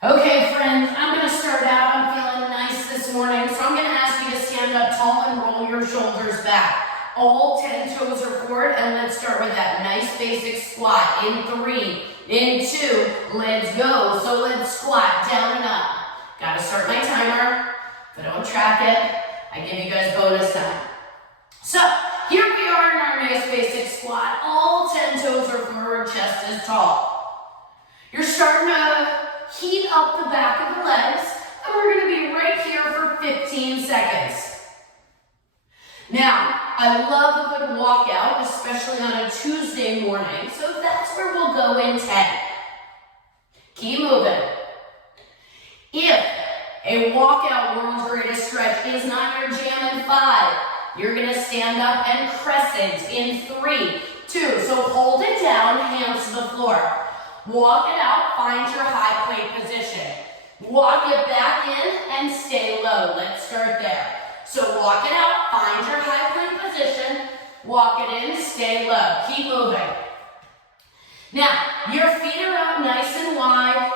Okay, friends, I'm going to start out. I'm feeling nice this morning, so I'm going to ask you to stand up tall and roll your shoulders back. All 10 toes are forward, and let's start with that nice basic squat. In 3, in 2, let's go. So let's squat down and up. Got to start my timer. If I don't track it, I give you guys bonus time. So here we are in our nice basic squat. All 10 toes are forward, chest is tall. You're starting to heat up the back of the legs, and we're going to be right here for 15 seconds. Now, I love a good walkout, especially on a Tuesday morning, so that's where we'll go in 10. Keep moving. If a walkout world's greatest stretch is not your jam in 5, you're going to stand up and crescent in 3, 2. So hold it down, hands to the floor. Walk it out, find your high plank position. Walk it back in and stay low. Let's start there. So walk it out, find your high plank position. Walk it in, stay low. Keep moving. Now, your feet are up nice and wide.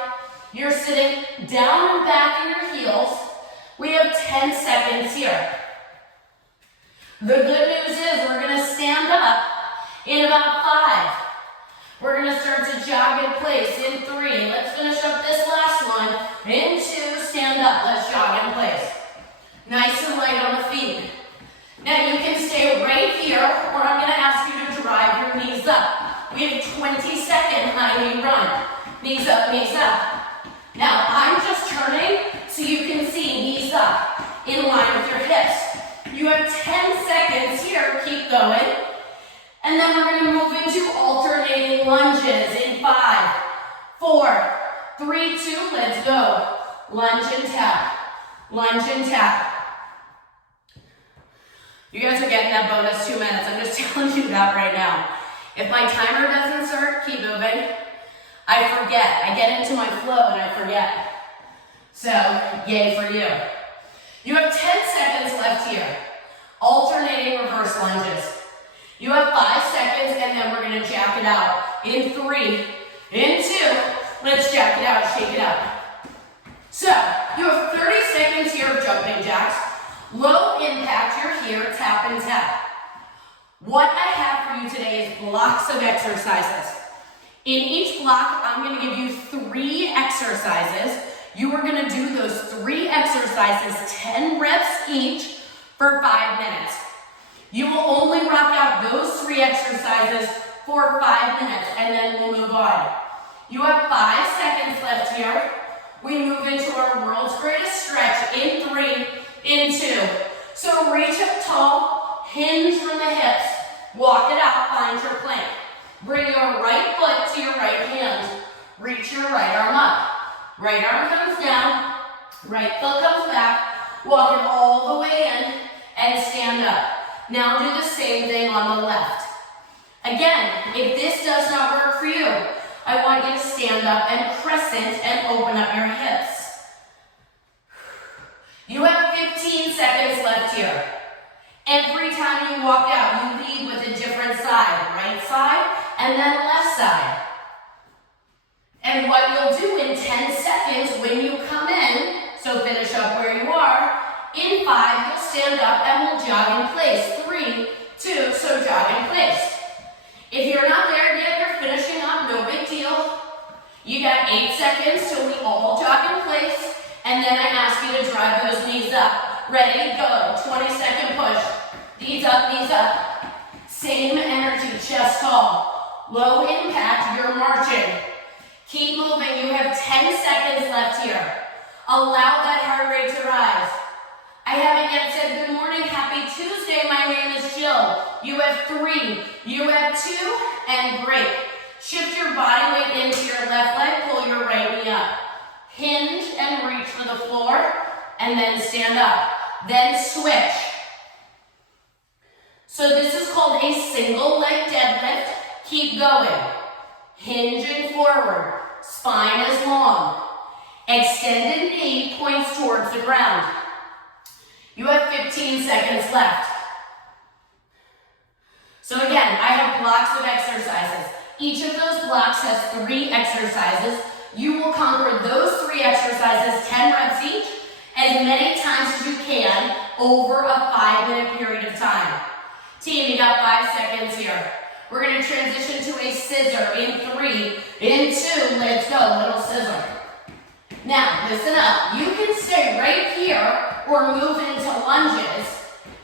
You're sitting down and back in your heels. We have 10 seconds here. The good news is we're going to stand up in about 5. We're going to start to jog in place in 3. Let's finish up this last one. In 2, stand up. Let's jog in place. Nice and light on the feet. Now you can stay right here, or I'm going to ask you to drive your knees up. We have 20-second high knee run. Knees up, knees up. Now I'm just turning so you can see knees up in line with your hips. You have 10 seconds here. Keep going. And then we're going to move into alternating lunges in 5, 4, 3, 2, let's go. Lunge and tap. Lunge and tap. You guys are getting that bonus 2 minutes. I'm just telling you that right now. If my timer doesn't start, keep moving. I forget. I get into my flow and I forget. So, yay for you. You have 10 seconds left here. Alternating reverse lunges. You have 5 seconds, and then we're going to jack it out. In 3, in 2, let's jack it out, shake it up. So, you have 30 seconds here of jumping jacks. Low impact, you're here, tap and tap. What I have for you today is blocks of exercises. In each block, I'm going to give you 3 exercises. You are going to do those 3 exercises, 10 reps each, for 5 minutes. You will only rock out those 3 exercises for 5 minutes, and then we'll move on. You have 5 seconds left here. We move into our world's greatest stretch in 3, in 2. So reach up tall, hinge from the hips, walk it out, find your plank. Bring your right foot to your right hand. Reach your right arm up. Right arm comes down, right foot comes back, walk it all the way in, and stand up. Now do the same thing on the left. Again, if this does not work for you, I want you to stand up and crescent and open up your hips. You have 15 seconds left here. Every time you walk out, you lead with a different side. Right side and then left side. And what you'll do in 10 seconds when you come in, so finish up where you are, in 5, you'll stand up and we'll jog in place. 3, 2, so jog in place. If you're not there yet, you're finishing up, no big deal. You got 8 seconds till we all jog in place, and then I ask you to drive those knees up. Ready, go. 20-second push. Knees up, Same energy, chest tall. Low impact, you're marching. Keep moving, you have 10 seconds left here. Allow that heart rate to rise. I haven't yet said good morning, happy Tuesday, my name is Jill. You have 3, you have 2, and break. Shift your body weight into your left leg, pull your right knee up. Hinge and reach for the floor, and then stand up. Then switch. So this is called a single leg deadlift. Keep going. Hinging forward, spine is long. Extended knee points towards the ground. You have 15 seconds left. So again, I have blocks of exercises. Each of those blocks has 3 exercises. you will conquer those 3 exercises, 10 reps each, as many times as you can over a 5-minute period of time. Team, you got 5 seconds here. We're going to transition to a scissor in 3, in 2, let's go, little scissor. Now, listen up. You can stay right here or move into lunges.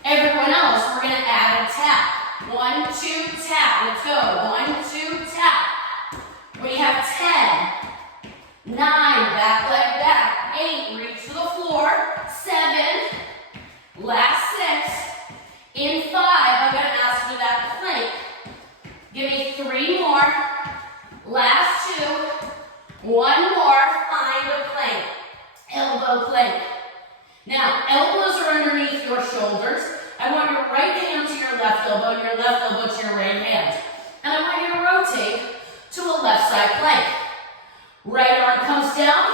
Everyone else, we're going to add a tap. 1, 2, tap. Let's go. 1, 2, tap. We have 10, 9, back leg back, 8, reach to the floor, 7, last 6. In 5, I'm going to ask for that plank. Give me 3 more, last 2, 1 more, find a plank, elbow plank. Now, elbows are underneath your shoulders. I want your right hand to your left elbow and your left elbow to your right hand. And I want you to rotate to a left side plank. Right arm comes down,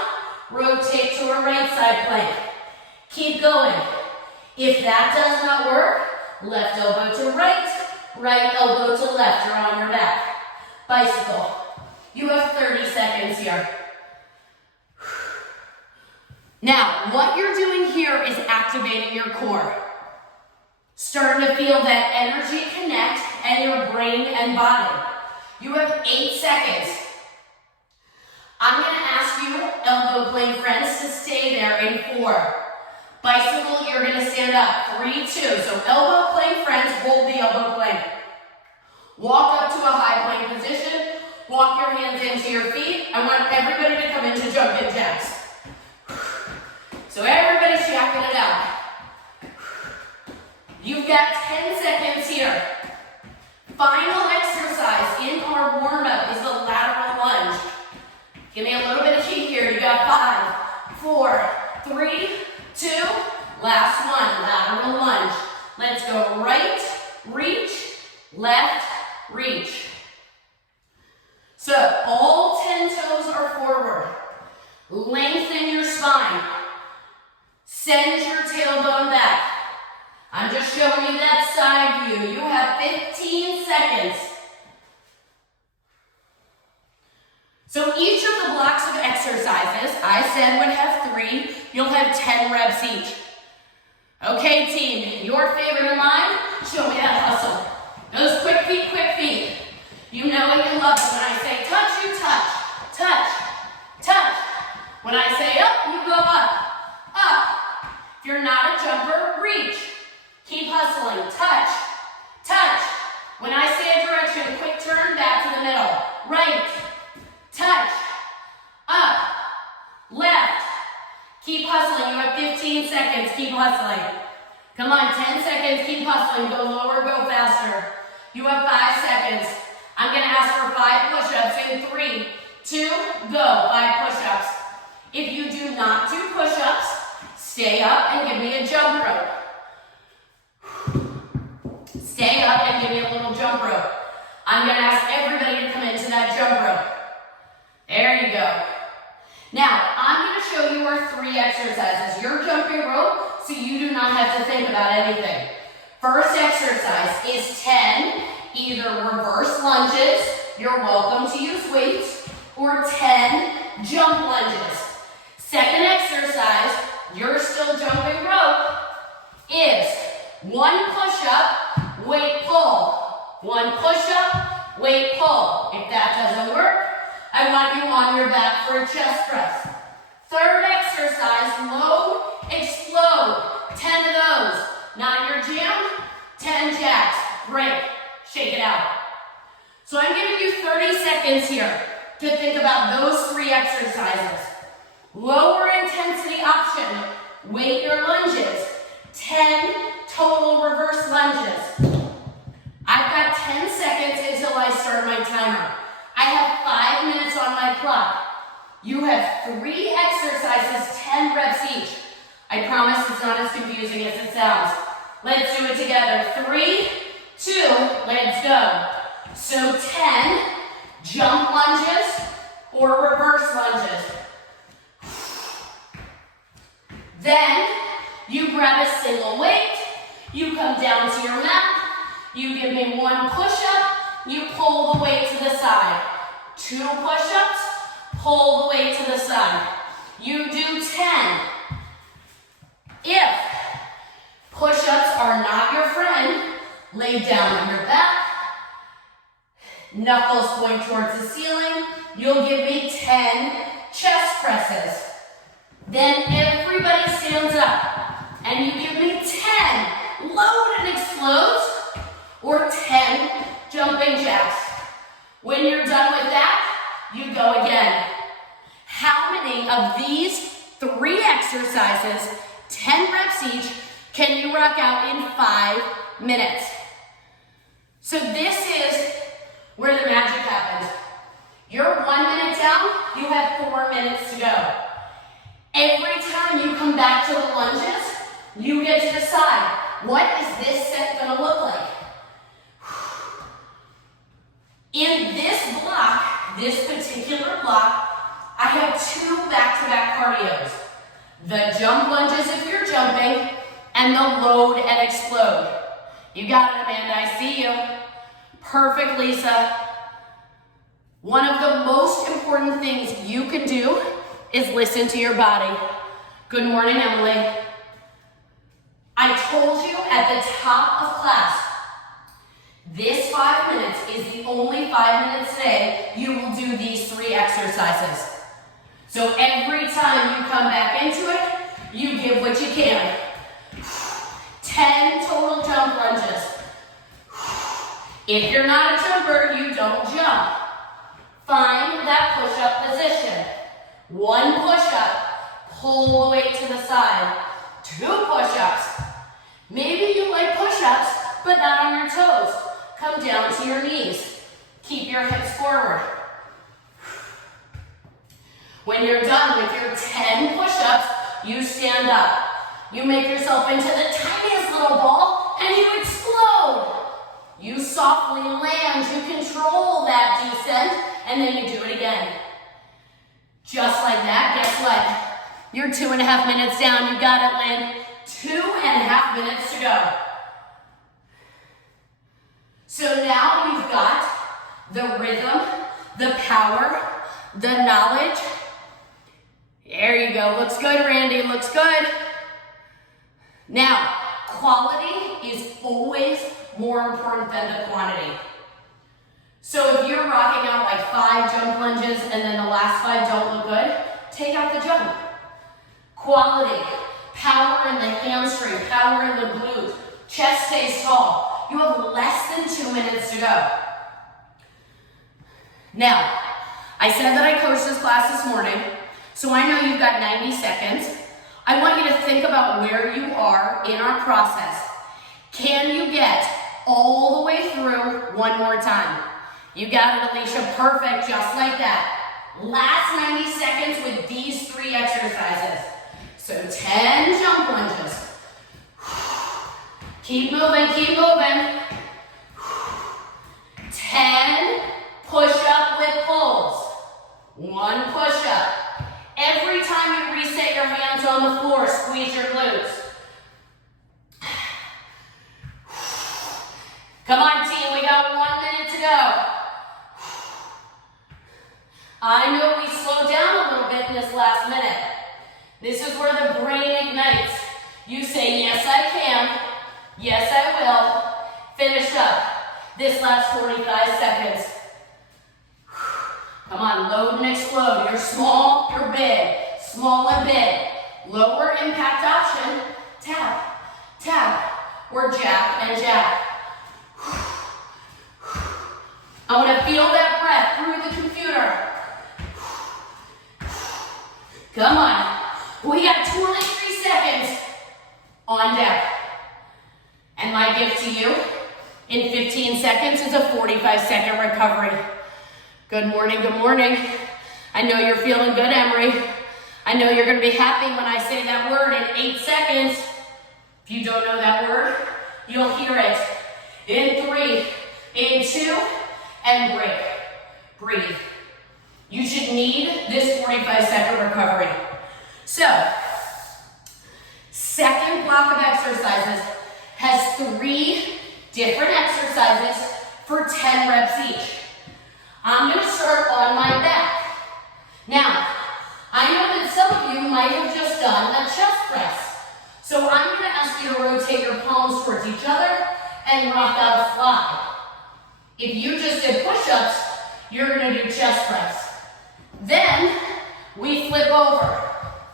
rotate to a right side plank. Keep going. If that does not work, left elbow to right, right elbow to left, you're on your back. Bicycle. You have 30 seconds here. Now, what you're doing here is activating your core. Starting to feel that energy connect and your brain and body. You have 8 seconds. I'm going to ask you, elbow plank friends, to stay there in 4. Bicycle, you're going to stand up. 3, 2. So elbow plank friends, hold the elbow plank. Walk up to a high plank position. Walk your hands into your feet. I want everybody to come into jumping jacks. So everybody's jacking it out. You've got 10 seconds here. Final exercise in our warm-up is the lateral lunge. Give me a little bit of heat here. You got 5, 4, 3, 2, last one, lateral lunge. Let's go right, reach, left, reach. So all 10 toes are forward. Lengthen your spine. Send your tailbone back. I'm just showing you that side view. You have 15 seconds. So each of the blocks of exercises, I said would have 3. You'll have 10 reps each. Okay, team, your favorite of mine, show me that hustle. Those quick feet. You know it, you love it. When I say touch, you touch. Touch, touch. When I say up, you go up. Up. If you're not a jumper, reach. Keep hustling. Touch, touch. When I say a direction, quick turn back to the middle. Right, touch, up, left. Keep hustling. You have 15 seconds. Keep hustling. Come on, 10 seconds. Keep hustling. Go lower, go faster. You have 5 seconds. I'm going to ask for 5 push-ups in 3, 2, go. 5 push-ups. If you do not do push-ups, stay up and give me a jump rope. Stay up and give me a little jump rope. I'm going to ask everybody to come into that jump rope. There you go. Now, I'm going to show you our 3 exercises. You're jumping rope, so you do not have to think about anything. First exercise is 10 either reverse lunges, you're welcome to use weights, or 10 jump lunges. Second exercise, you're still jumping rope, is 1 push-up, weight pull. 1 push-up, weight pull. If that doesn't work, I want you on your back for a chest press. Third exercise, load, explode. 10 of those. Not your gym, 10 jacks. Break. Shake it out. So I'm giving you 30 seconds here to think about those 3 exercises. Lower intensity option, weight your lunges. 10 total reverse lunges. I've got 10 seconds until I start my timer. I have 5 minutes on my clock. You have 3 exercises, 10 reps each. I promise it's not as confusing as it sounds. Let's do it together. 3, 2, let's go. So 10 jump lunges or reverse lunges. Then you grab a single weight, you come down to your mat, you give me 1 push-up, you pull the weight to the side. 2 push-ups, pull the weight to the side. You do 10. If push-ups are not your friend, lay down on your back, knuckles point towards the ceiling. You'll give me 10 chest presses. Then everybody stands up and you give me 10 load and explodes or 10 jumping jacks. When you're done with that, you go again. How many of these 3 exercises, 10 reps each, can you rock out in 5 minutes? So this is where the magic happens. You're 1 minute down, you have 4 minutes to go. Every time you come back to the lunges, you get to decide, what is this set gonna look like? In this block, this particular block, I have 2 back-to-back cardios. The jump lunges if you're jumping, and the load and explode. You got it, Amanda, I see you. Perfect, Lisa. One of the most important things you can do is listen to your body. Good morning, Emily. I told you at the top of class, this 5 minutes is the only 5 minutes today you will do these 3 exercises. So every time you come back into it, you give what you can. 10 total jump lunges. If you're not a jumper, you don't jump. Find that push-up position. 1 push-up, pull the weight to the side. 2 push-ups. Maybe you like push-ups, but not on your toes. Come down to your knees. Keep your hips forward. When you're done with your 10 push-ups, you stand up. You make yourself into the tiniest little ball, and you explode. You softly land, you control that descent, and then you do it again. Just like that, guess what? You're 2.5 minutes down, you got it, Lynn. 2.5 minutes to go. So now you've got the rhythm, the power, the knowledge. There you go, looks good, Randy, looks good. Now, quality is always more important than the quantity. So if you're rocking out like 5 jump lunges and then the last 5 don't look good, take out the jump. Quality, power in the hamstring, power in the glutes, chest stays tall. You have less than 2 minutes to go. Now, I said that I coached this class this morning, so I know you've got 90 seconds. I want you to think about where you are in our process. Can you get all the way through one more time? You got it, Alicia, perfect, just like that. Last 90 seconds with these 3 exercises. So 10 jump lunges. Keep moving, keep moving. 10 push-up with pulls. 1 push-up. Every time you reset your hands on the floor, squeeze your glutes. Come on, team, we got 1 minute to go. I know we slowed down a little bit in this last minute. This is where the brain ignites. You say, yes, I can. Yes, I will. Finish up this last 45 seconds. Come on, load and explode. You're small, you're big. Small and big. Lower impact option. Tap, tap, or jack and jack. I want to feel that breath through the computer. Come on. We got 23 seconds on deck. And my gift to you in 15 seconds is a 45-second recovery. Good morning, good morning. I know you're feeling good, Emery. I know you're going to be happy when I say that word in 8 seconds. If you don't know that word, you'll hear it. In 3, in 2, and break. Breathe. You should need this 45-second recovery. So, second block of exercises has 3 different exercises for 10 reps each. I'm going to start on my back. Now, If you just did push-ups, you're gonna do chest press. Then we flip over.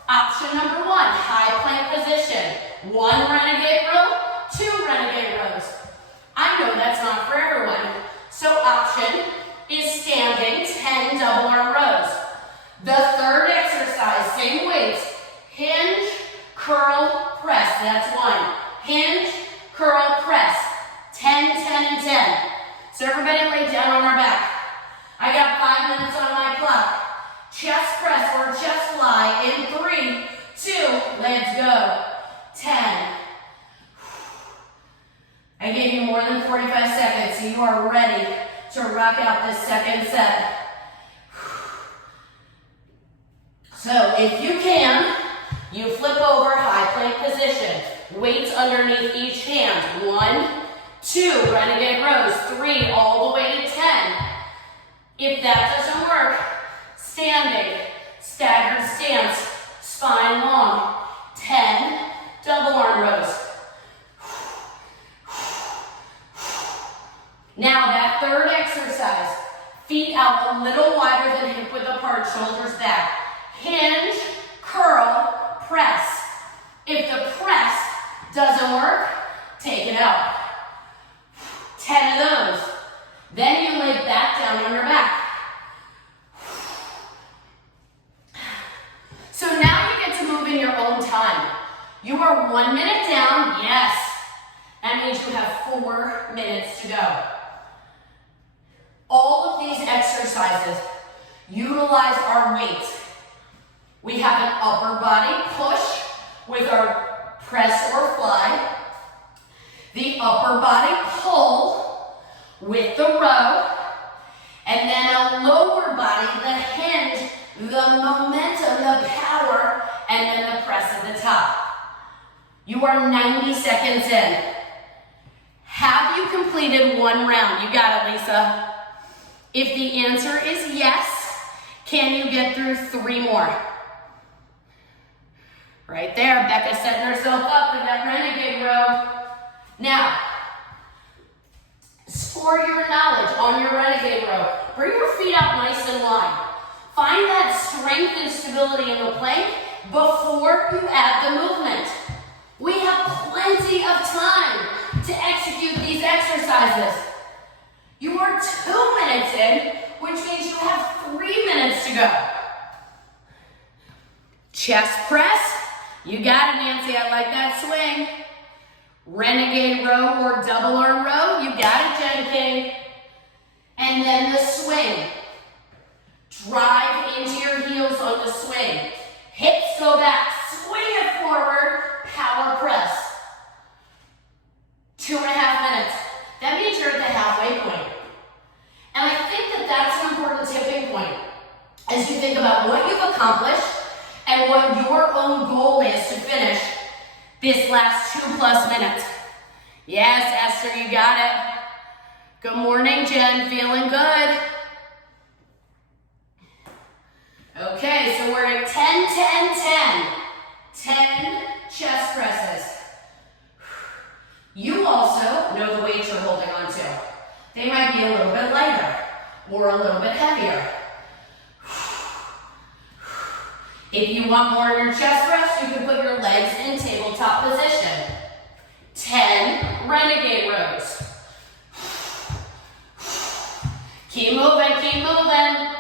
Option number one, high plank position. 1 renegade row, 2 renegade rows. I know that's not for everyone. So option is standing 10 double arm rows. The third exercise, same weights, hinge, curl, press. That's 1. Hinge, curl, press. 10, 10, and 10. So everybody lay down on our back. I got 5 minutes on my clock. Chest press or chest fly in 3, 2, let's go. 10. I gave you more than 45 seconds, so you are ready to rock out this second set. So if you can, you flip over, high plank position. Weights underneath each hand. 1, 2, renegade rows. 3, all the way to 10. If that doesn't work, standing, staggered stance, spine long. 10, double arm rows. Now that third exercise, feet out a little wider than hip width apart, shoulders back. Hinge, curl, press. If the press doesn't work, take it out. 10 of those. Then you lay back down on your back. So now you get to move in your own time. You are 1 minute down, yes. That means you have 4 minutes to go. All of these exercises utilize our weight. We have an upper body push with our press or fly, the upper body pull with the row, and then a lower body, the hinge, the momentum, the power, and then the press at the top. You are 90 seconds in. Have you completed 1 round? You got it, Lisa. If the answer is yes, can you get through 3 more? Right there, Becca setting herself up in that renegade row. Now, for your knowledge on your renegade row, bring your feet out nice and wide. Find that strength and stability in the plank before you add the movement. We have plenty of time to execute these exercises. You are 2 minutes in, which means you have 3 minutes to go. Chest press. You got it, Nancy. I like that swing. Renegade row or double arm row. You got it, Jen King. And then the swing. Drive into your heels on the swing. Hips go back. Swing it forward. Power press. 2.5 minutes. That means you're at the halfway point. And I think that that's an important tipping point as you think about what you've accomplished and what your own goal is to finish this last 2+ minutes. Yes, Esther, you got it. Good morning, Jen. Feeling good? Okay, so we're at 10, 10, 10. 10 chest presses. You also know the weights you're holding on to. They might be a little bit lighter or a little bit heavier. If you want more in your chest press, you can put your legs in tabletop position. 10 renegade rows. Keep moving, keep moving.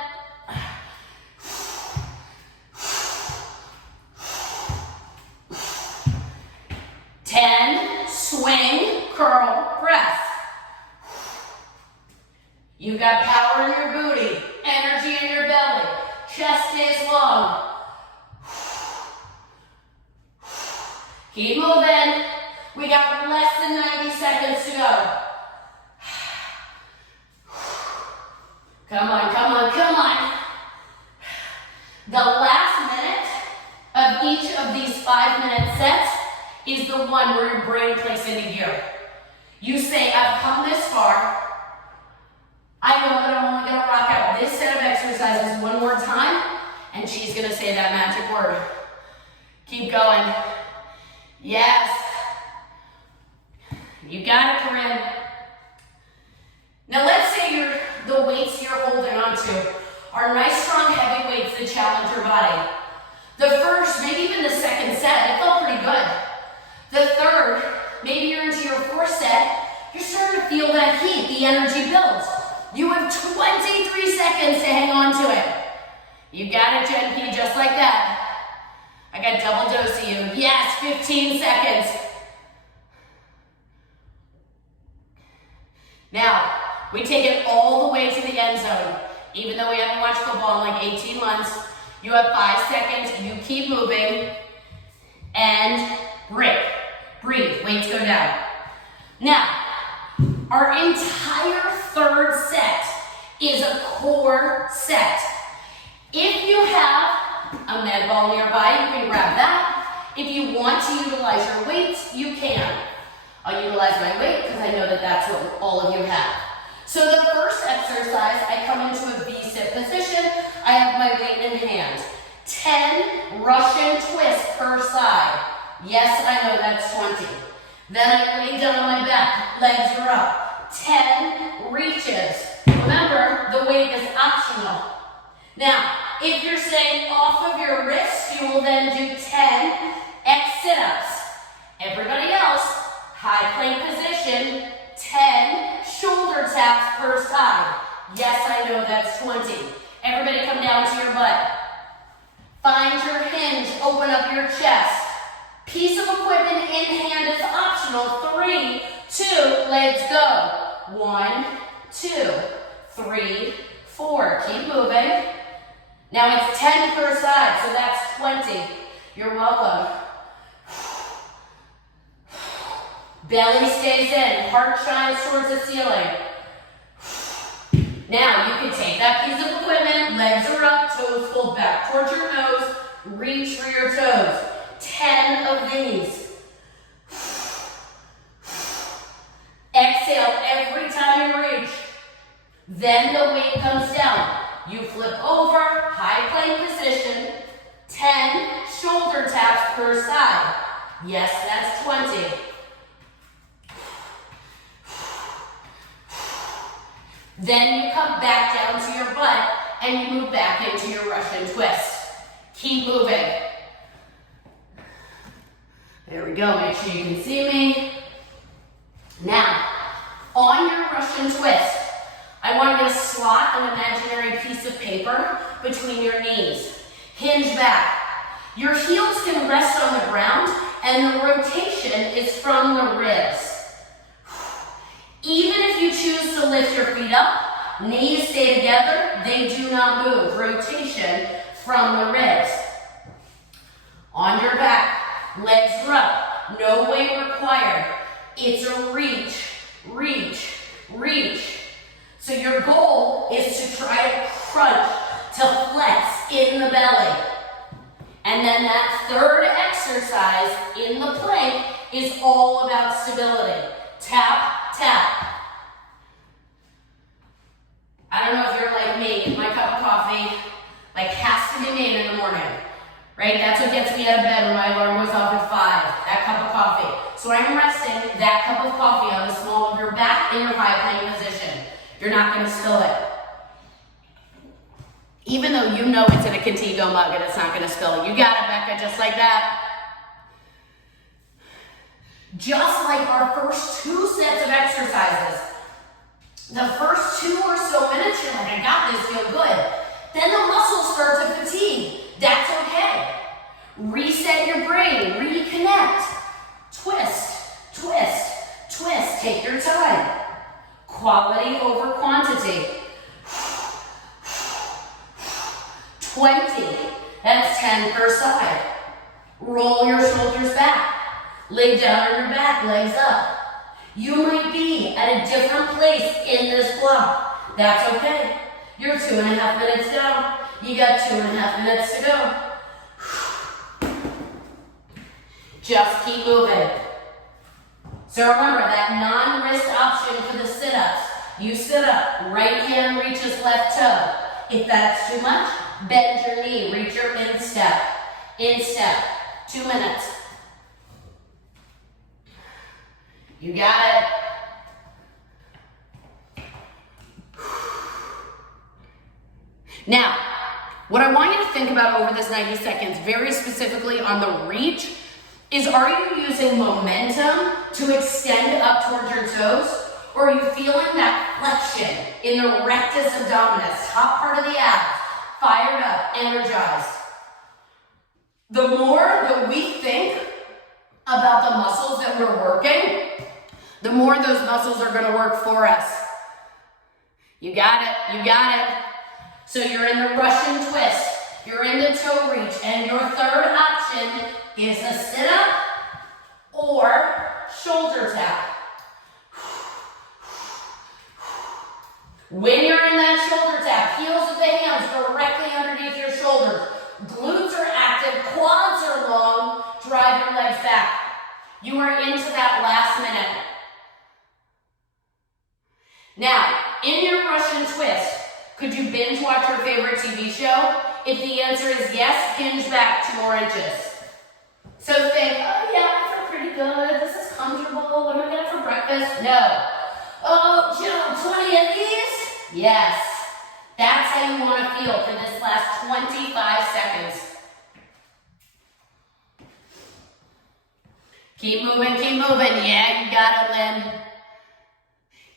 10 swing, curl, press. You've got power in your booty, energy in your belly, chest is long. Keep moving. We got less than 90 seconds to go. Come on, come on, come on. The last minute of each of these 5-minute sets is the one where your brain clicks into gear. You say, I've come this far. I know that I'm only going to rock out this set of exercises one more time, and she's going to say that magic word. Keep going. Yes. You got it, Corinne. Now let's say to are nice, strong, heavy weights that challenge your body. The first, maybe even the second set, it felt pretty good. The third, maybe you're into your fourth set, you're starting to feel that heat, the energy builds. You have 23 seconds to hang on to it. You got it, Jen P, just like that. I got double dose of you. Yes, 15 seconds. Now, we take it all the way to the end zone. Even though we haven't watched football in like 18 months, you have 5 seconds, you keep moving, and break. Breathe, weights go down. Now, our entire third set is a core set. If you have a med ball nearby, you can grab that. If you want to utilize your weights, you can. I'll utilize my weight because I know that that's what all of you have. So the first exercise, I come into a V-sit position. I have my weight in hand. 10 Russian twists per side. Yes, I know that's 20. Then I lay down on my back, legs are up. 10 reaches. Remember, the weight is optional. Now, if you're staying off of your wrist, you will then do 10 X sit-ups. Everybody else, high plank position, 10 shoulder taps per side. Yes, I know that's 20. Everybody come down to your butt. Find your hinge, open up your chest. Piece of equipment in hand is optional. 3, 2, legs go. 1, 2, 3, 4. Keep moving. Now it's 10 per side, so that's 20. You're welcome. Belly stays in, heart shines towards the ceiling. Now you can take that piece of equipment, legs are up, toes pulled back towards your nose, reach for your toes. 10 of these. Exhale every time you reach. Then the weight comes down. You flip over, high plank position, 10 shoulder taps per side. Yes, that's 20. Then you come back down to your butt and you move back into your Russian twist. Keep moving. There we go, make sure you can see me. Now, on your Russian twist, I want you to slot an imaginary piece of paper between your knees. Hinge back. Your heels can rest on the ground and the rotation is from the ribs. Even if you choose to lift your feet up, knees stay together, they do not move. Rotation from the ribs. On your back, legs are up, no weight required. It's a reach, reach, reach. So your goal is to try to crunch, to flex in the belly. And then that third exercise in the plank is all about stability. Tap, tap. I don't know if you're like me, my cup of coffee has to be made in the morning, right? That's what gets me out of bed when my alarm goes off at 5, that cup of coffee. So I'm resting that cup of coffee on the small of your back in your high plank position. You're not going to spill it. Even though you know it's in a Contigo mug and it's not going to spill. You got it, Becca, just like that. Just like our first 2 sets of exercises. The first 2 or so minutes, you're like, I got this, feel good. Then the muscles start to fatigue. That's okay. Reset your brain, reconnect. Twist, twist, twist. Take your time. Quality over quantity. 20. That's 10 per side. Roll your shoulders back. Lay down on your back, legs up. You might be at a different place in this block. That's okay. You're 2.5 minutes down. You got 2.5 minutes to go. Just keep moving. So remember that non-wrist option for the sit-ups. You sit up, right hand reaches left toe. If that's too much, bend your knee, reach your instep. Instep, 2 minutes. You got it. Now, what I want you to think about over this 90 seconds, very specifically on the reach, is are you using momentum to extend up towards your toes? Or are you feeling that flexion in the rectus abdominis, top part of the abs, fired up, energized? The more that we think about the muscles that we're working, the more those muscles are gonna work for us. You got it, you got it. So you're in the Russian twist, you're in the toe reach, and your third option is a sit-up or shoulder tap. When you're in that shoulder tap, heels of the hands directly underneath your shoulders. Glutes are active, quads are long, drive your legs back. You are into that last minute. Now, in your Russian twist, could you binge watch your favorite TV show? If the answer is yes, hinge back 2 more inches. So think, oh yeah, I feel pretty good, this is comfortable, what am I gonna have for breakfast? No. Oh, Jill, 20 of these? Yes. That's how you want to feel for this last 25 seconds. Keep moving, keep moving. Yeah, you got it, Lynn.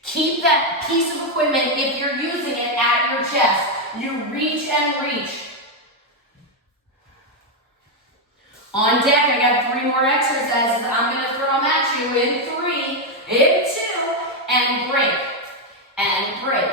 Keep that piece of equipment, if you're using it, at your chest. You reach and reach. On deck, I got 3 more exercises. I'm going to throw them at you in 3, in 2, and break, and break.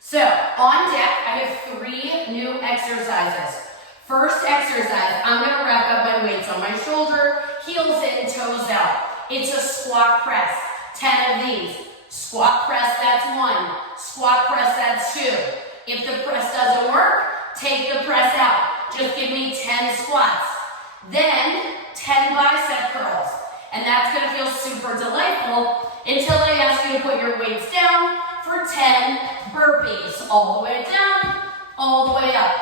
So, on deck, I have 3 new exercises. First exercise, I'm going to rack up my weights on my shoulder, heels in, toes out. It's a squat press, 10 of these. Squat press, that's 1. Squat press, that's 2. If the press doesn't work, take the press out. Just give me 10 squats. Then, 10 bicep curls. And that's going to feel super delightful until I ask you to put your weights down for 10 burpees. All the way down, all the way up.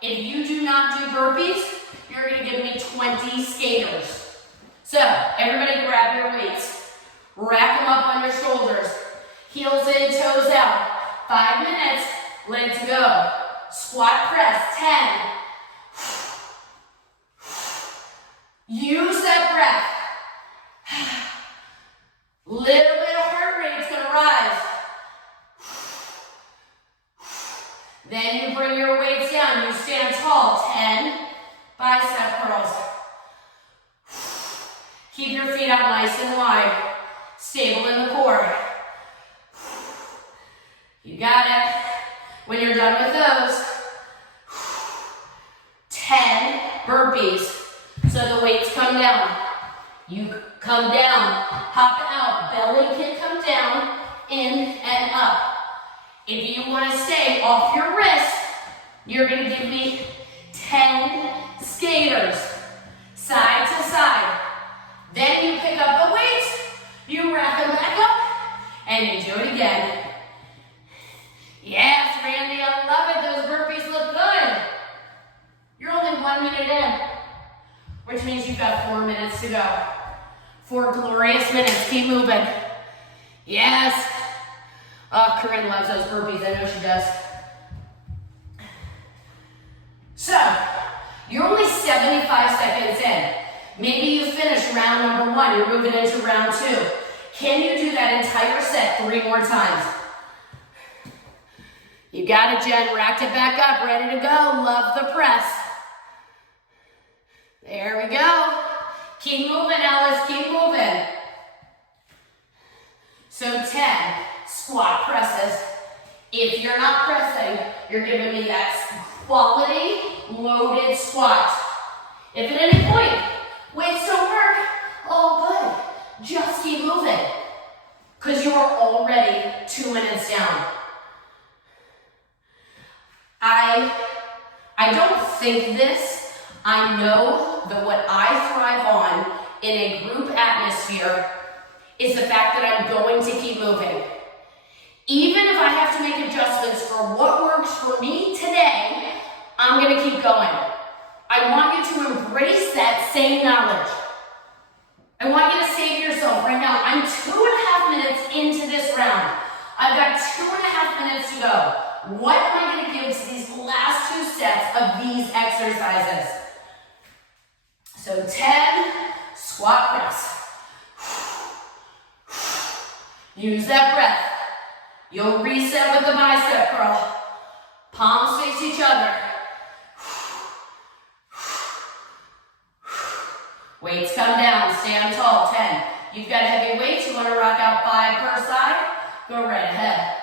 If you do not do burpees, you're going to give me 20 skaters. So, everybody grab your weights. Rack them up on your shoulders. Heels in, toes out. 5 minutes. Let's go. Squat press, 10. Use that breath. Little bit of heart rate's gonna rise. Then you bring your weights down. You stand tall. 10 bicep curls. Keep your feet out nice and wide. Stable in the core. You got it. When you're done with those, 10 burpees. So the weights come down. You come down, hop out, belly can come down, in and up. If you want to stay off your wrist, you're going to give me 10 skaters, side to side. Then you pick up the weights, you rack them back up, and you do it again. Yes, Randy, I love it. Those burpees look good. You're only 1 minute in, which means you've got 4 minutes to go. 4 glorious minutes. Keep moving. Yes. Oh, Corinne loves those burpees. I know she does. So, you're only 75 seconds in. Maybe you finished round number 1. You're moving into round 2. Can you do that entire set 3 more times? You got it, Jen. Racked it back up. Ready to go. Love the press. There we go. Keep moving, Alice. Keep moving. So 10 squat presses. If you're not pressing, you're giving me that quality loaded squat. If at any point weights don't work, all good. Just keep moving because you're already 2 minutes down. I don't think this. I know that what I thrive on in a group atmosphere is the fact that I'm going to keep moving. Even if I have to make adjustments for what works for me today, I'm going to keep going. I want you to embrace that same knowledge. I want you to say to yourself right now, I'm 2.5 minutes into this round. I've got 2.5 minutes to go. What am I going to give to these last 2 sets of these exercises? So 10 squat press. Use that breath. You'll reset with the bicep curl. Palms face each other. Weights come down, stand tall, 10. You've got heavy weights, you want to rock out 5 per side, go right ahead.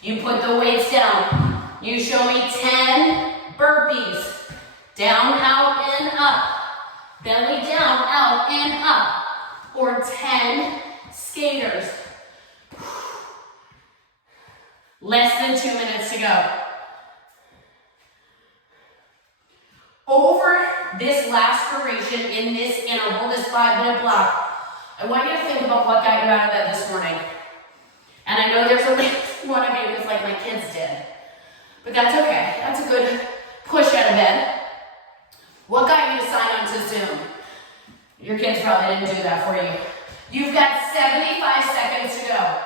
You put the weights down. You show me 10 burpees. Down, out, and up. Belly down, out, and up. Or 10 skaters. Less than 2 minutes to go. Over this last duration in this interval, this 5-minute block, I want you to think about what got you out of bed this morning. And I know there's only one of you who's like my kids did. But that's okay. That's a good push out of bed. What got you to sign on to Zoom? Your kids probably didn't do that for you. You've got 75 seconds to go.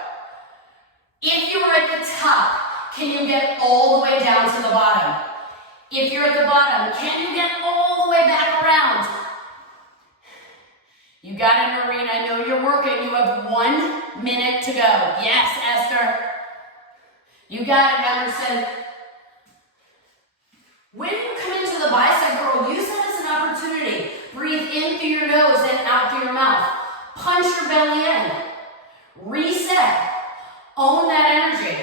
If you were at the top, can you get all the way down to the bottom? If you're at the bottom, can you get all the way back around? You got it, Noreen. I know you're working. You have 1 minute to go. Yes, Esther. You got it, Emerson. When you come into the bicep curl, use that as an opportunity. Breathe in through your nose and out through your mouth. Punch your belly in. Reset. Own that energy.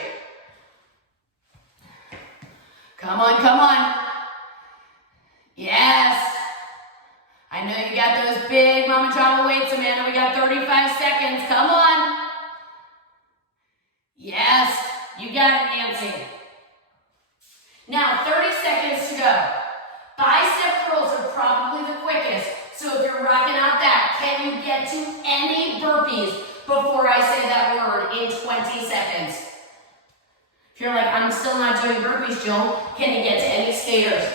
Come on, come on. Yes. I know you got those big Mama Jama weights, Amanda. We got 35 seconds. Come on. Yes. You got it, Nancy. Now, 30 seconds to go. Bicep curls are probably the quickest. So if you're rocking out that, can you get to any burpees before I say that word in 20 seconds? If you're like, I'm still not doing burpees, Jill, can you get to any skaters?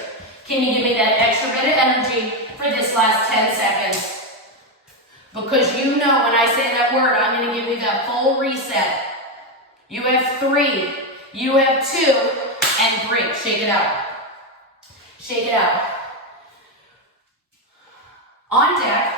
Can you give me that extra bit of energy for this last 10 seconds? Because you know when I say that word, I'm going to give you that full reset. You have 3, you have 2, and break. Shake it out. Shake it out. On deck,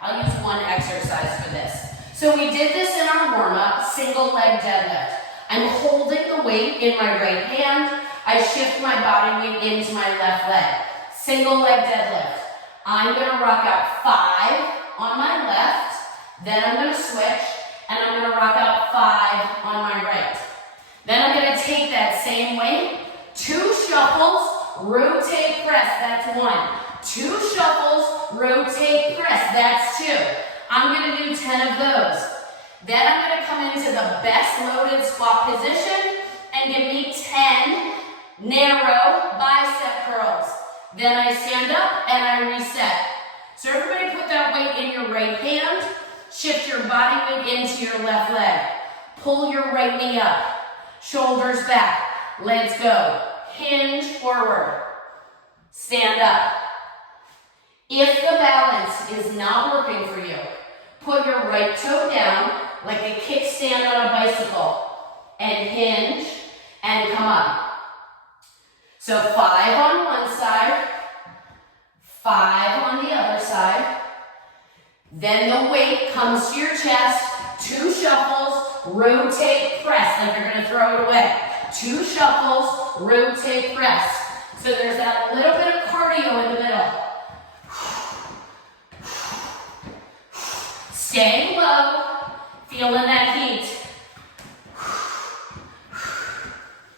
I'll use one exercise for this. So we did this in our warm-up, single leg deadlift. I'm holding the weight in my right hand. I shift my body weight into my left leg. Single leg deadlift. I'm going to rock out 5 on my left. Then I'm going to switch, and I'm going to rock out 5 on my right. Then I'm going to take that same weight, 2 shuffles, rotate, press, that's 1. 2 shuffles, rotate, press, that's 2. I'm going to do 10 of those. Then I'm going to come into the best loaded squat position and give me 10 narrow bicep curls. Then I stand up and I reset. So everybody put that weight in your right hand, shift your body weight into your left leg. Pull your right knee up, shoulders back. Let's go. Hinge forward. Stand up. If the balance is not working for you, put your right toe down like a kickstand on a bicycle and hinge and come up. So 5 on one side, 5 on the other side. Then the weight comes to your chest, 2 shuffles, rotate, press, like you're gonna throw it away. 2 shuffles, rotate, press. So there's that little bit of cardio in the middle. Staying low, feeling that heat.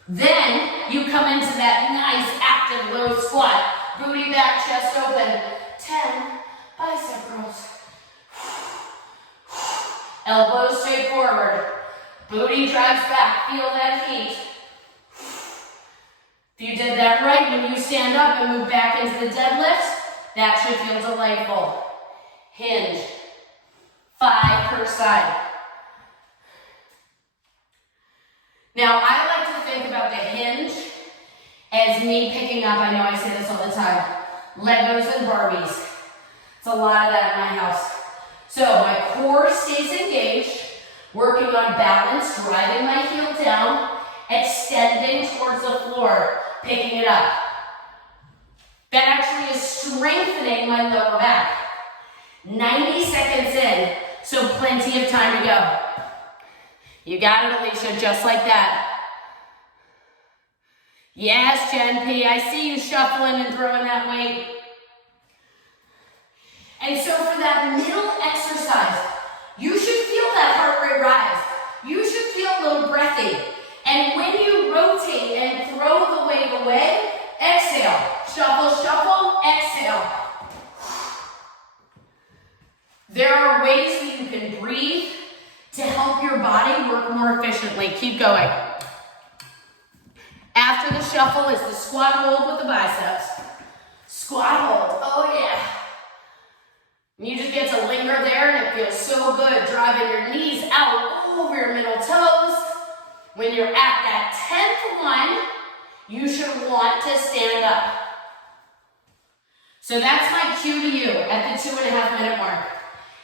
Then you come into that nice active low squat. Booty back, chest open. 10 bicep curls. Elbows straight forward. Booty drives back. Feel that heat. If you did that right, when you stand up and move back into the deadlift, that should feel delightful. Hinge. 5 per side. Now, I like to think about the hinge as me picking up, I know I say this all the time, Legos and Barbies. It's a lot of that in my house. So my core stays engaged, Working on balance, driving my heel down, extending towards the floor, picking it up. That actually is strengthening my lower back. 90 seconds in, so plenty of time to go. You got it, Alicia, just like that. Yes, Jen P, I see you shuffling and throwing that weight. And so for that middle exercise, you should feel that heart rate rise. You should feel a little breathy. And when you rotate and throw the weight away, exhale. Shuffle, shuffle, exhale. There are ways that you can breathe to help your body work more efficiently. Keep going. After the shuffle is the squat hold with the biceps. Squat hold, oh yeah. And you just get to linger there and it feels so good. Driving your knees out over your middle toes. When you're at that 10th one, you should want to stand up. So that's my cue to you at the 2.5 minute mark.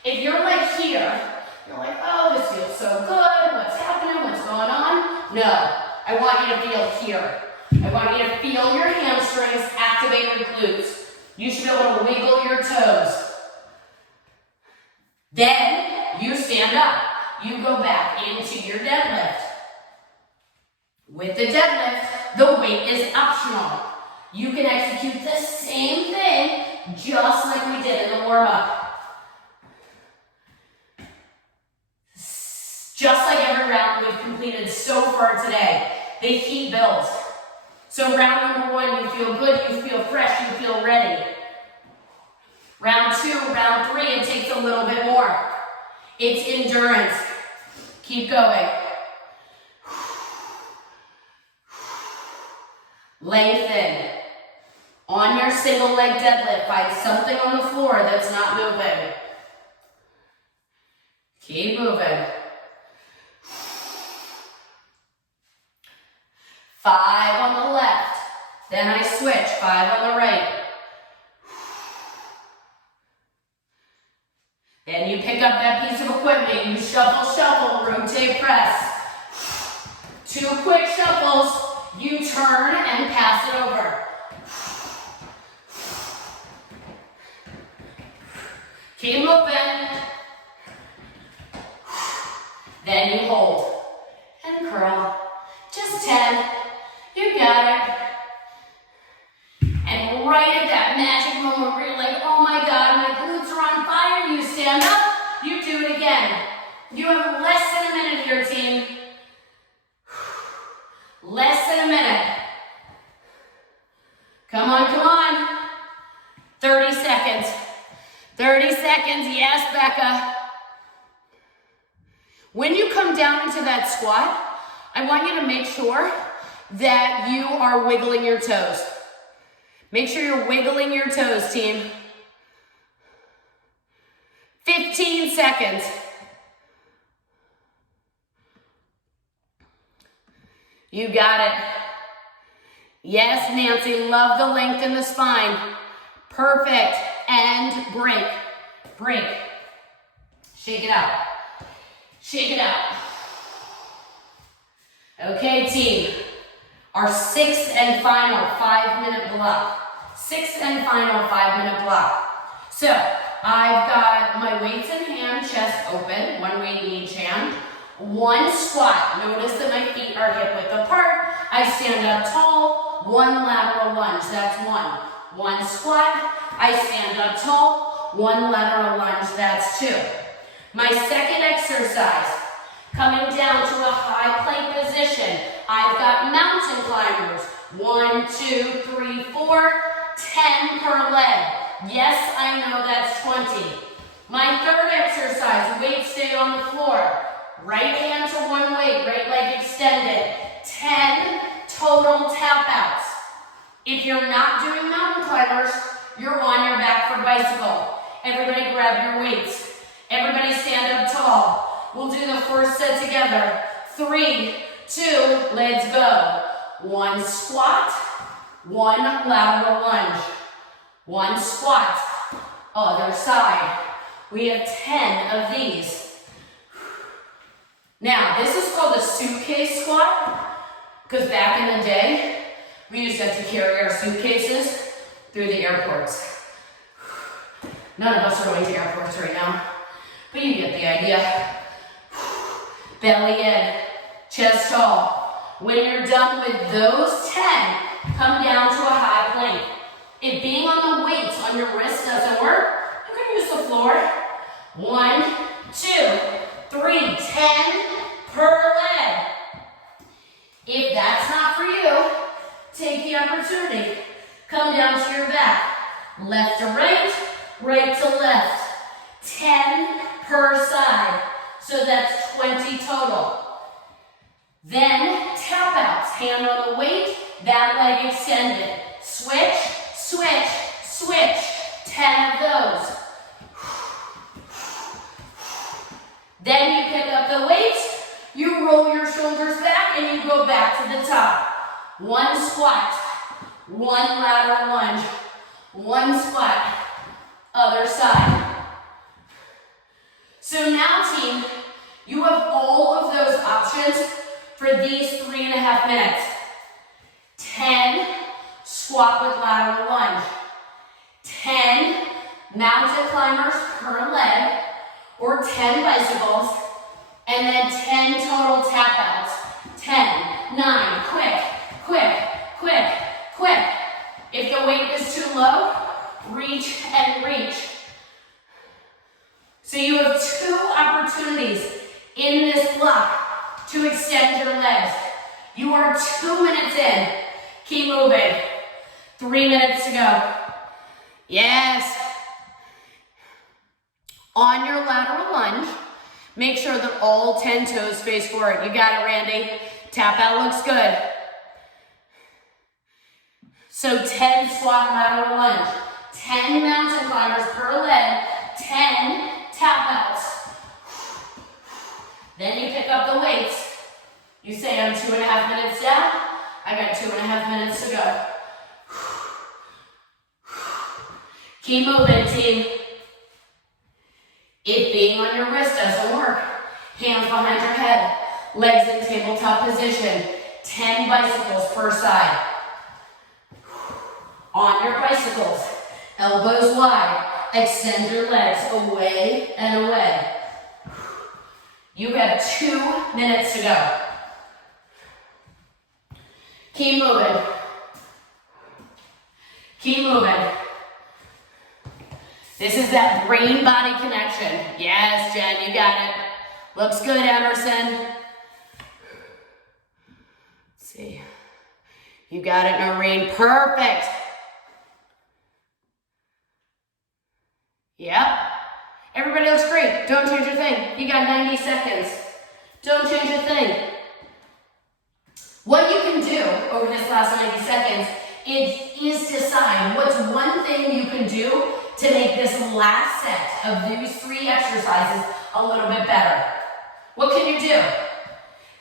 If you're like here, you're like, oh, this feels so good. What's happening? What's going on? No, I want you to feel here. I want you to feel your hamstrings, activate your glutes. You should be able to wiggle your toes. Then you stand up. You go back into your deadlift. With the deadlift, the weight is optional. You can execute the same thing just like we did in the warm-up. Just like every round we've completed so far today, the heat builds. So round number 1, you feel good, you feel fresh, you feel ready. Round 2, round 3, it takes a little bit more. It's endurance. Keep going. Lengthen. On your single leg deadlift, find something on the floor that's not moving. Keep moving. 5 on the left. Then I switch, 5 on the right. Then you pick up that piece of equipment, you shuffle, shuffle, rotate, press. 2 quick shuffles, you turn and pass it over. Keep moving. Then you hold and curl. Just 10. You got it. And right at that magic moment where you're like, oh my God, my glutes are on fire, you stand up, you do it again. You have less than a minute here, team. Less than a minute. Come on, come on. 30 seconds. 30 seconds, yes, Becca. When you come down into that squat, I want you to make sure that you are wiggling your toes. Make sure you're wiggling your toes, team. 15 seconds. You got it. Yes, Nancy, love the length in the spine. Perfect. And break. Break. Shake it out. Shake it out. Okay, team. Our 6th and final 5-minute block. 6th and final 5-minute block. So, I've got my weights in hand, chest open, 1 weight in each hand. 1 squat. Notice that my feet are hip width apart. I stand up tall. 1 lateral lunge. That's 1. 1 squat. I stand up tall. 1 lateral lunge. That's 2. My second exercise, coming down to a high plank position. I've got mountain climbers. 1, 2, 3, 4, 10 per leg. Yes, I know that's 20. My third exercise, weight stay on the floor. Right hand to one weight, right leg extended. 10 total tap outs. If you're not doing mountain climbers, you're on your back for bicycle. Everybody grab your weights. Everybody stand up tall. We'll do the first set together. 3, 2, let's go. 1 squat, 1 lateral lunge. 1 squat, other side. We have 10 of these. Now, this is called a suitcase squat, because back in the day, we used to have to carry our suitcases through the airports. None of us are going to airports right now, but you get the idea. Belly in, chest tall. When you're done with those 10, come down to a high plank. If being on the weights on your wrist doesn't work, you can use the floor. 1, 2, 3, 10 per leg. If that's not for you, take the opportunity. Come down to your back. Left to right, right to left. 10 per side. So that's 20 total. Then tap outs. Hand on the weight, that leg extended. Switch, switch, switch. 10 of those. Then you pick up the weights, you roll your shoulders back, and you go back to the top. 1 squat, 1 lateral lunge, 1 squat, other side. So now, team, you have all of those options for these 3.5 minutes. 10 squat with lateral lunge, 10 mountain climbers per leg, or 10 bicycles, and then 10 total tap outs. 10, 9, quick, quick, quick, quick. If the weight is too low, reach and reach. So you have 2 opportunities in this block to extend your legs. You are 2 minutes in. Keep moving. 3 minutes to go. Yes. On your lateral lunge, make sure that all 10 toes face forward. You got it, Randy. Tap out looks good. So 10 squat lateral lunge, 10 mountain climbers per leg, 10 tap outs. Then you pick up the weights. You say, I'm 2.5 minutes down. I got 2.5 minutes to go. Keep moving, team. If being on your wrist doesn't work, hands behind your head, legs in tabletop position, 10 bicycles per side. On your bicycles, elbows wide, extend your legs away and away. You have 2 minutes to go. Keep moving. Keep moving. This is that brain-body connection. Yes, Jen, you got it. Looks good, Emerson. Let's see. You got it, Noreen. Perfect. Yep. Everybody looks great. Don't change a thing. You got 90 seconds. Don't change a thing. What you can do over this last 90 seconds is decide what's one thing you can do to make this last set of these 3 exercises a little bit better. What can you do?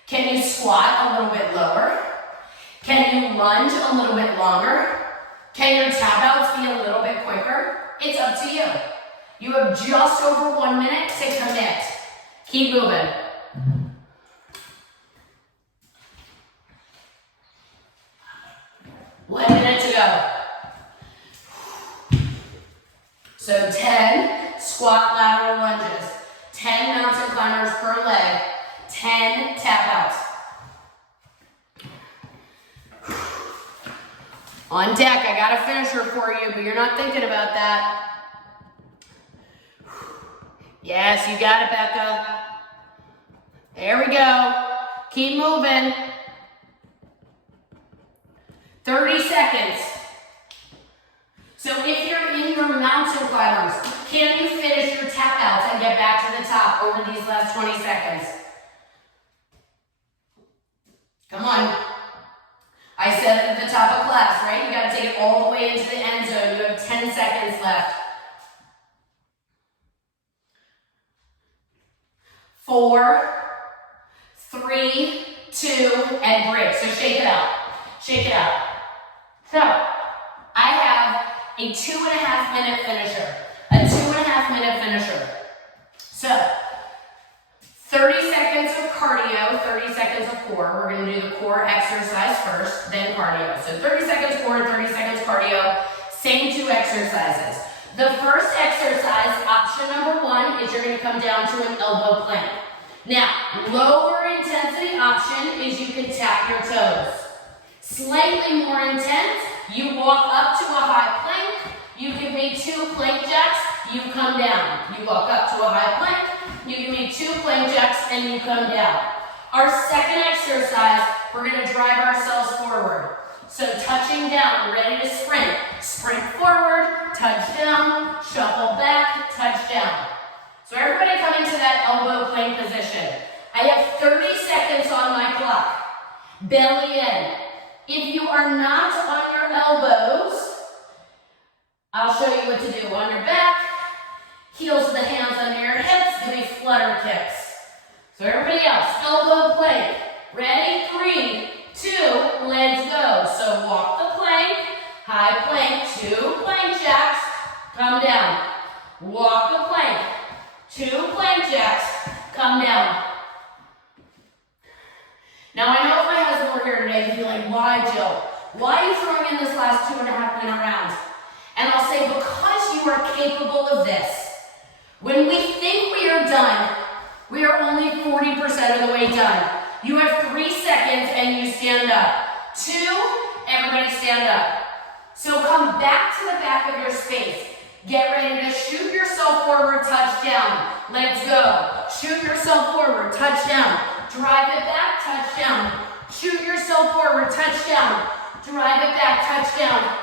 Can you squat a little bit lower? Can you lunge a little bit longer? Can your tap outs be a little bit quicker? It's up to you. You have just over 1 minute to commit. Keep moving. One minute to go. So 10 squat lateral lunges, 10 mountain climbers per leg, 10 tap outs. On deck, I got a finisher for you, but you're not thinking about that. Yes, you got it, Becca. There we go. Keep moving. 30 seconds. So if you're in your mountain climbers, can you finish your tap outs and get back to the top over these last 20 seconds? Come on. I said it at the top of class, right? You gotta take it all the way into the end zone. You have 10 seconds left. 4, 3, 2, and break. So shake it out. Shake it out. So, I have a 2.5 minute finisher. A 2.5 minute finisher. So, 30 seconds of cardio. core. We're gonna do the core exercise first, then cardio. So 30 seconds core, 30 seconds cardio, same 2 exercises. The first exercise, option number 1, is you're gonna come down to an elbow plank. Now, lower intensity option is you can tap your toes. Slightly more intense, you walk up to a high plank, you give me 2 plank jacks, you come down. You walk up to a high plank, you give me 2 plank jacks, and you come down. Our second exercise, we're gonna drive ourselves forward. So touching down, ready to sprint. Sprint forward, touch down, shuffle back, touch down. So everybody come into that elbow plank position. I have 30 seconds on my clock. Belly in. If you are not on your elbows, I'll show you what to do. On your back, heels of the hands under your hips, give me flutter kicks. So everybody else, elbow plank. Ready? 3, 2, let's go. So walk the plank, high plank, 2 plank jacks, come down. Walk the plank, 2 plank jacks, come down. Now I know if my husband were here today, he'd be like, why, Jill? Why are you throwing in this last 2.5 minute rounds? And I'll say, because you are capable of this. When we think we are done, we are only 40% of the way done. You have 3 seconds and you stand up. 2, everybody stand up. So come back to the back of your space. Get ready to shoot yourself forward, touchdown. Let's go. Shoot yourself forward, touchdown. Drive it back, touchdown. Shoot yourself forward, touchdown. Drive it back, touchdown.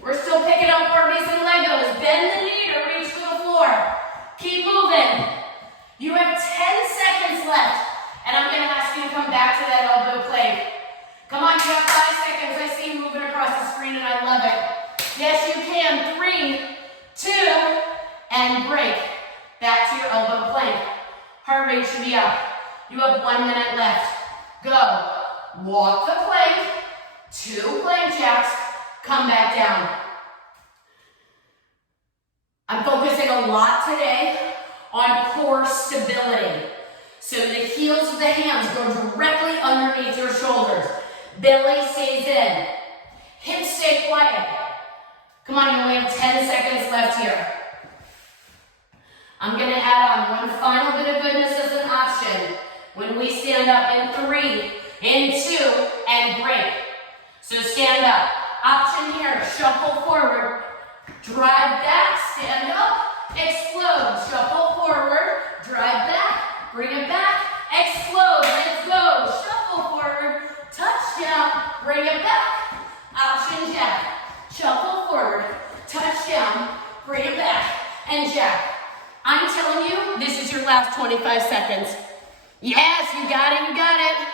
We're still picking up Barbies and Legos. Bend the knee to reach for the floor. Keep moving. You have 10 seconds left, and I'm going to ask you to come back to that elbow plank. Come on, you have 5 seconds. I see you moving across the screen, and I love it. Yes, you can. 3, 2, and break. Back to your elbow plank. Heart rate should be up. You have 1 minute left. Go. Walk the plank. 2 plank jacks. Come back down. I'm focusing a lot today on core stability. So the heels of the hands go directly underneath your shoulders. Belly stays in. Hips stay quiet. Come on, you only have 10 seconds left here. I'm going to add on one final bit of goodness as an option. When we stand up in 3, in 2, and break. So stand up. Option here, shuffle forward. Drive back, stand up, explode. Shuffle forward, drive back, bring it back, explode. Let's go. Shuffle forward, touchdown, bring it back. Option jack. Shuffle forward, touchdown, bring it back, and jack. I'm telling you, this is your last 25 seconds. Yes, you got it, you got it.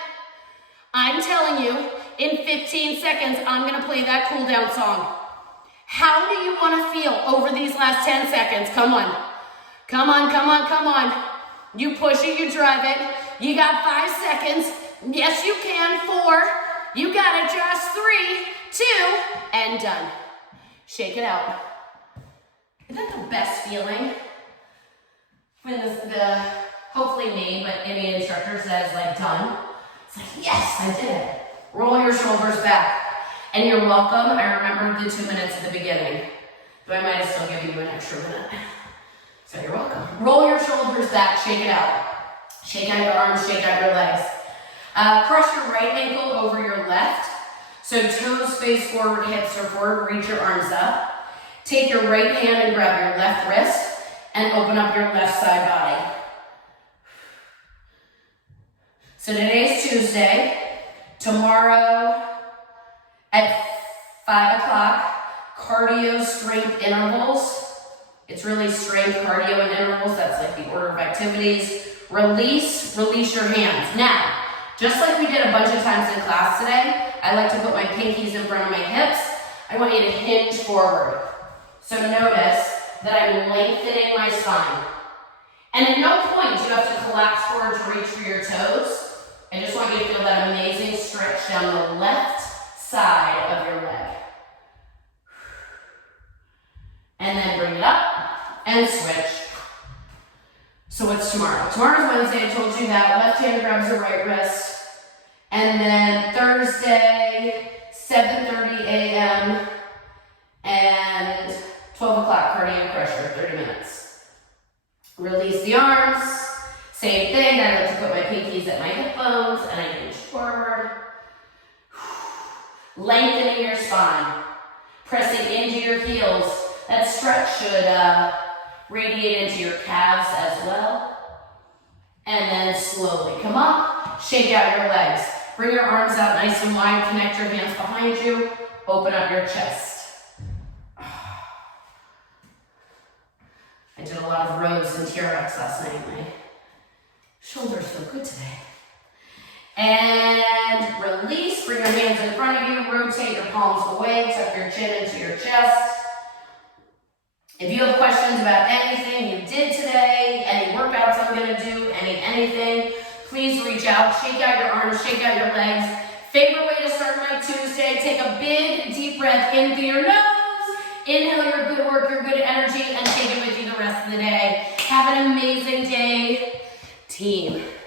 I'm telling you, in 15 seconds, I'm gonna play that cool down song. How do you wanna feel over these last 10 seconds? Come on. Come on, come on, come on. You push it, you drive it. You got 5 seconds. Yes, you can. 4. You got it, Josh. 3, 2, and done. Shake it out. Isn't that the best feeling? When the hopefully me, but any instructor says like done. It's like, yes, I did it. Roll your shoulders back. And you're welcome. I remembered the 2 minutes at the beginning. But I might have still given you an extra minute. So you're welcome. Roll your shoulders back, shake it out. Shake out your arms, shake out your legs. Cross your right ankle over your left. So toes face forward, hips are forward, reach your arms up. Take your right hand and grab your left wrist and open up your left side body. So today's Tuesday. Tomorrow at 5 o'clock, cardio strength intervals. It's really strength, cardio, and intervals. That's like the order of activities. Release your hands. Now, just like we did a bunch of times in class today, I like to put my pinkies in front of my hips. I want you to hinge forward. So notice that I'm lengthening my spine. And at no point do you have to collapse forward to reach for your toes. I just want you to feel that amazing stretch down the left side of your leg. And then bring it up and switch. So what's tomorrow? Tomorrow's Wednesday, I told you that. Left hand grabs the right wrist. And then Thursday, 7:30 a.m. and 12 o'clock cardio pressure, 30 minutes. Release the arms. Same thing, I like to put my pinkies at my hip bones and I inch forward. Lengthening your spine. Pressing into your heels. That stretch should radiate into your calves as well. And then slowly come up, shake out your legs. Bring your arms out nice and wide, connect your hands behind you, open up your chest. I did a lot of rows and TRX last night. My shoulders feel good today. And release, bring your hands in front of you, rotate your palms away, tuck your chin into your chest. If you have questions about anything you did today, any workouts I'm gonna do, anything, please reach out, shake out your arms, shake out your legs. Favorite way to start my Tuesday, take a big, deep breath in through your nose, inhale your good work, your good energy, and take it with you the rest of the day. Have an amazing day.